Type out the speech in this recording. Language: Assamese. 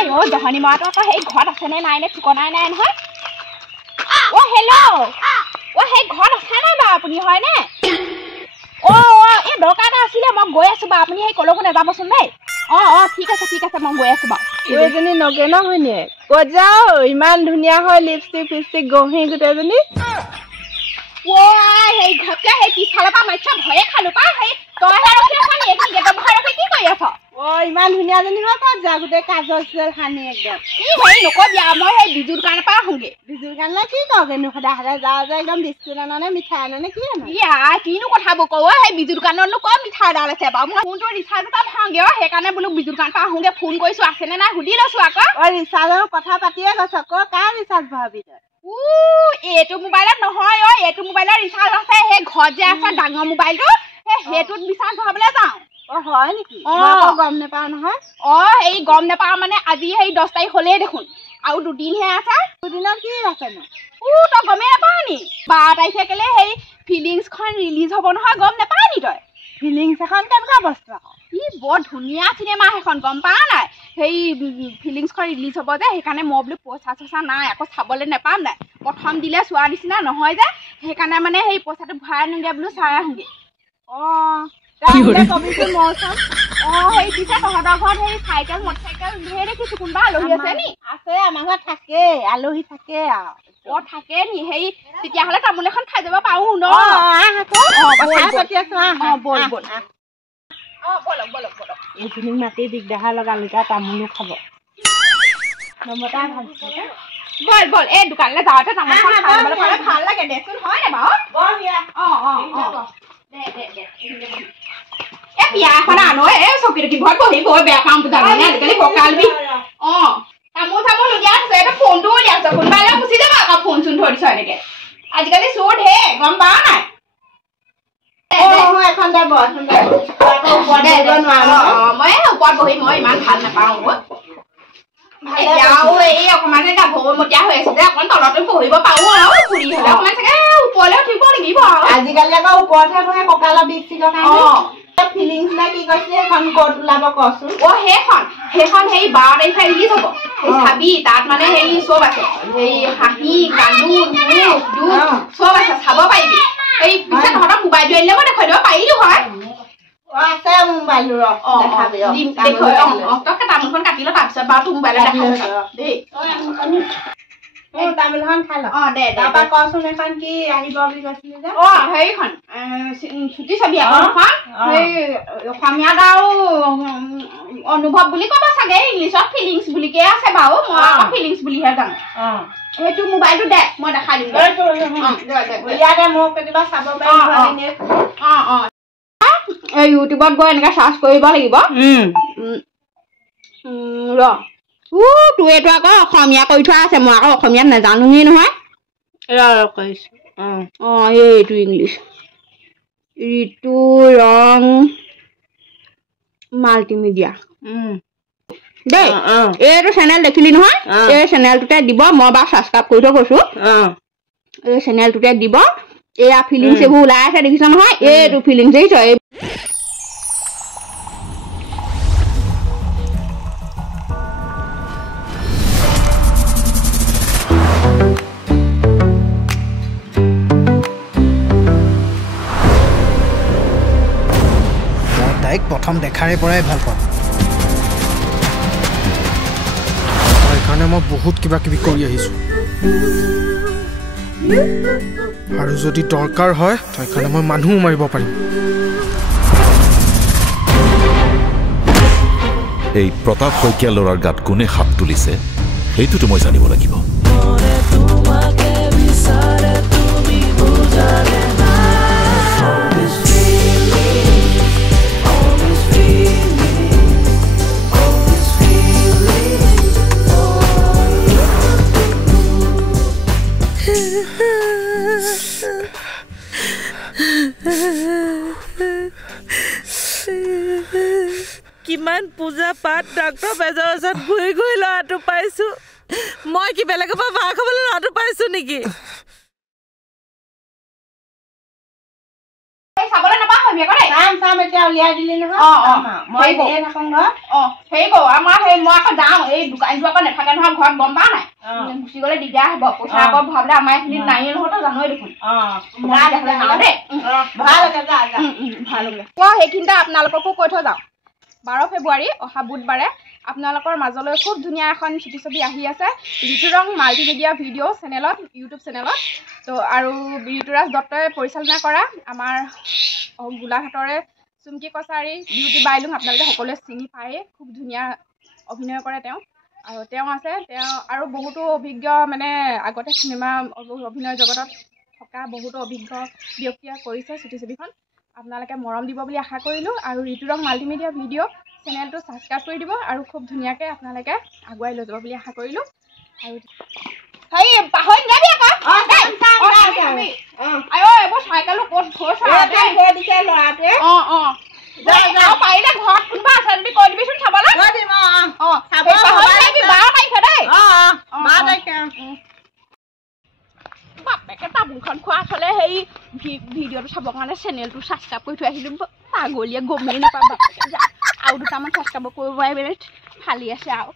আইও জহনি মাটো আকৌ সেই ঘৰত আছে নে নাই নে ঠিকনাই নাই নহয় ও হেল্ল' ও সেই ঘৰত আছে নাই বা আপুনি হয় নে ও এই দৰকাৰ এটা আছিলে মই গৈ আছো বা আপুনি সেই কলৈকো নাযাবচোন দেই ঠিক আছে মই গৈ আছো বা এজনী নগে ন হয়নে ক'ত যাও ইমান ধুনীয়া হয় লিপষ্টিক ফিষ্টিক গহি গোটেইজনী ও সেই ঘৰতে সেই পিছফালৰ পৰা মাইছা ভয়ে খালো পা সেই তই ৰখি আছ নি এইখিনি গেটৰ মুখত ৰখি কি কৰি আছ ইমান ধুনীয়াজনী হয় ক'ত যা গোটেই কাজল সানি একদম কি হেৰি নকবি মই সেই বিজুৰ দোকানৰ পৰা আহোঁগে বিজুৰ কাৰণে কি কগেনো সদায় যাওঁ যে একদম বিস্কুট আনে মিঠাই আনে কি আনে কিনো কথাবোৰ কওঁ সেই বিজুৰ দোকানতনো ক'ত মিঠাই এডাল আছে বাৰু মই ফোনটো ৰিচাৰ্জ এটা ভাওঁগে সেইকাৰণে বোলো বিজুৰ দোকানৰ পৰা আহোঁগে ফোন কৰিছোঁ আছেনে নাই সুধি লৈছোঁ আকৌ ৰিচাৰ্জৰ কথা পাতিয়ে গৈছ কাৰ ৰিচাৰ্জ ভৰাবি তই এইটো মোবাইলত নহয় এইটো মোবাইলৰ ৰিচাৰ্জ আছে সেই ঘৰত যে আছে ডাঙৰ মোবাইলটো সেইটোত ৰিচাৰ্জ ভৰাবলৈ যাওঁ হয় নেকি গম নাপাওঁ নহয় সেই গম নাপাওঁ মানে আজি সেই 10 তাৰিখ হ'লেই দেখোন আৰু দুদিনহে আছে দুদিনত কি আছেনো তই গমেই নাপাৱ নি 12 তাৰিখে কেলে সেই ফিলিংছখন ৰিলিজ হ'ব নহয় গম নাপাৱ নি তই ফিলিংছ এখন কেনেকুৱা বস্তু আকৌ বৰ ধুনীয়া চিনেমা সেইখন গম পাৱ নাই সেই ফিলিংছখন ৰিলিজ হ'ব যে সেইকাৰণে মই বোলো পইচা নাই আকৌ চাবলৈ নাপাম নাই প্ৰথম দিলে চোৱাৰ নিচিনা নহয় যে সেইকাৰণে মানে সেই পইচাটো ভৰাই আনোগে বোলো চাই আহোঁগে কবিচোন মই চাম সেই পিছে তহঁতৰ ঘৰত সেই চাইকেল মটৰচাইকেল ধেৰ দেখিছোঁ কোনোবা আলহী আছে নি আছে আমাৰ ঘৰত থাকে আলহী থাকে আৰু থাকে নি সেই তেতিয়াহ'লে তামোল এখন খাই যাব পাৰোঁ ন বলক এইখিনিক মাতি দিগদাৰ লগালে তামোলো খাব বল এই দোকানলৈ যাওঁতে তামোল এখন খাই যাবলৈ পালে ভাল লাগে দেচোন হয় নে বাৰু বিয়া এখন আনো চকী টকী ঘৰত বহি বেয়া পাওঁ জানানে আজিকালি কঁকাল বিষ তামোল উলিয়াই আছে এটা ফোনটো উলিয়াইছে কোনোবাই গুচি যাব আকৌ ফোন চোন থৈ দিছ এনেকে আজিকালি চোৰ ঢেৰ গম পাৱ নাই মই ওপৰত বহি মই ইমান ভাল নাপাওঁ এই অকমান এটা ভৌমতীয়া হৈ আছে যে অকমান তলতো বহিব পাৰো আৰু ফুৰি হলে অকমান চাগে ওপৰলে উঠিব লাগিব আজিকালি আকৌ ওপৰতহে বহে কঁকালৰ বিষ চিকৰ ফিলিংছ নে কি কৈছে এখন ক'ত ওলাব কচোন সেইখন সেই 12 তাৰিখে ৰিলিজ হ'ব চাবি তাত মানে সেই চব আছে সেই হাঁহি কান্দোন দুখ চব আছে চাব পাৰিবি এই পিছে তহঁতৰ মোবাইলটো আনিলে মই দেখুৱাই দিব পাৰিলো হয় আছে মোবাইলটো তই তামোলখন কাটি ল তাৰপিছত বাৰু তোৰ মোবাইলত দেখাই দেই তামোলখন খাই ল তাৰপৰা কচোন এখন কি আহিব বুলি কৈছিলি যে সেইখন ছুটি ছবি এখন সেই অসমীয়াত আৰু অনুভৱ বুলি ক'ব চাগে ইংলিছত ফিলিংছ বুলিকে আছে বাৰু মই আকৌ ফিলিংছ বুলিহে জানো সেইটো মোবাইলটো দে মই দেখাই দিম ইয়াতে মোক কেতিয়াবা চাব পাৰিম ইউটিউবত গৈ এনেকে চাৰ্চ কৰিব লাগিব তোৰ এইটো আকৌ অসমীয়া কৰি থোৱা আছে মই আকৌ অসমীয়াত নাজানোৱেই নহয় এইটো ইংলিছ ঋতু ৰং মাল্টিমিডিয়া দেই এইটো চেনেল দেখিলি নহয় এই চেনেলটোতে দিব মই বাৰু ছাবস্ক্ৰাইব কৰি থৈ কৈছো এই চেনেলটোতে দিব এয়া ফিলিংছ এইবোৰ ওলাই আছে দেখিছ নহয় এইটো ফিলিংছ দেখিছ প্ৰথম দেখাৰে পৰাই ভাল পাওঁ সেইকাৰণে মই বহুত কিবা কিবি কৰি আহিছোঁ আৰু যদি দৰকাৰ হয় সেইকাৰণে মই মানুহও মাৰিব পাৰিম এই প্ৰতাপ শইকীয়া ল'ৰাৰ গাত কোনে হাত তুলিছে সেইটোতো মই জানিব লাগিব কিমান পূজা পাঠ ডাক্তৰ বেজৰ ওচৰত ঘূৰি ল'ৰাটো পাইছো মই কি বেলেগৰ পৰা বাহ খাবলৈ ল'ৰাটো পাইছো নেকি চাবলৈ নাপাহৰিবি আকৌ দেই চাম এতিয়া উলিয়াই দিলি নহয় মই গৈ থাকোঁ ঘৰত হেৰি কৰো আমাৰ সেই মই আকৌ যাওঁ এই দোকানটো আকৌ নাথাকে নহয় ঘৰত গম পাওঁ নাই গুচি গ'লে দিগদাৰ হ'ব পইচা আকৌ ভৰাবলৈ আমাৰ এইখিনিত নাই নহয়তো জানোৱেই দেখোন যা দেখালে যাওঁ দেই ভাল হৈছে যা ভাল হ'লে সেইখিনিতে আপোনালোককো কৈ থৈ যাওঁ 12 ফেব্ৰুৱাৰী অহা বুধবাৰে আপোনালোকৰ মাজলৈ খুব ধুনীয়া এখন ছবি আহি আছে ঋতুৰং মাল্টিমিডিয়া ভিডিঅ' চেনেলত ইউটিউব চেনেলত তো আৰু ঋতুৰাজ দত্তই পৰিচালনা কৰা আমাৰ গোলাঘাটৰে চুমকি কছাৰী বিউটি বাইলুং আপোনালোকে সকলোৱে চিনি পায়ে খুব ধুনীয়া অভিনয় কৰে তেওঁ আৰু তেওঁ আছে তেওঁ আৰু বহুতো অভিজ্ঞ মানে আগতে চিনেমা অভিনয় জগতত থকা বহুতো অভিজ্ঞ ব্যক্তিয়ে কৰিছে ছবিখন আপোনালোকে মৰম দিব বুলি আশা কৰিলোঁ আৰু ঋতুৰং মাল্টিমিডিয়া ভিডিঅ' চেনেলটো ছাবস্ক্ৰাইব কৰি দিব আৰু খুব ধুনীয়াকৈ আপোনালোকে আগুৱাই লৈ যাব বুলি আশা কৰিলোঁ আৰু হেৰি পাহৰি নাযাবি আকৌ এইবোৰ চাইকেলো ক'ত দিছে ল'ৰাটোৱে পাৰিলে ঘৰত কোনোবা আছে যদি কৈ দিবিচোন চাবলৈ 12 তাৰিখে দেই বাপেকে তামোলখন খোৱা থ'লে সেই ভিডিঅ'টো চাবৰ কাৰণে চেনেলটো ছাবস্ক্ৰাইব কৰি থৈ আহিলোঁ পাগলীয়ে গমেই নাপায় বাপেকে যা আৰু দুটামান ছাবস্ক্ৰাইব কৰিব ফালি আছে আৰু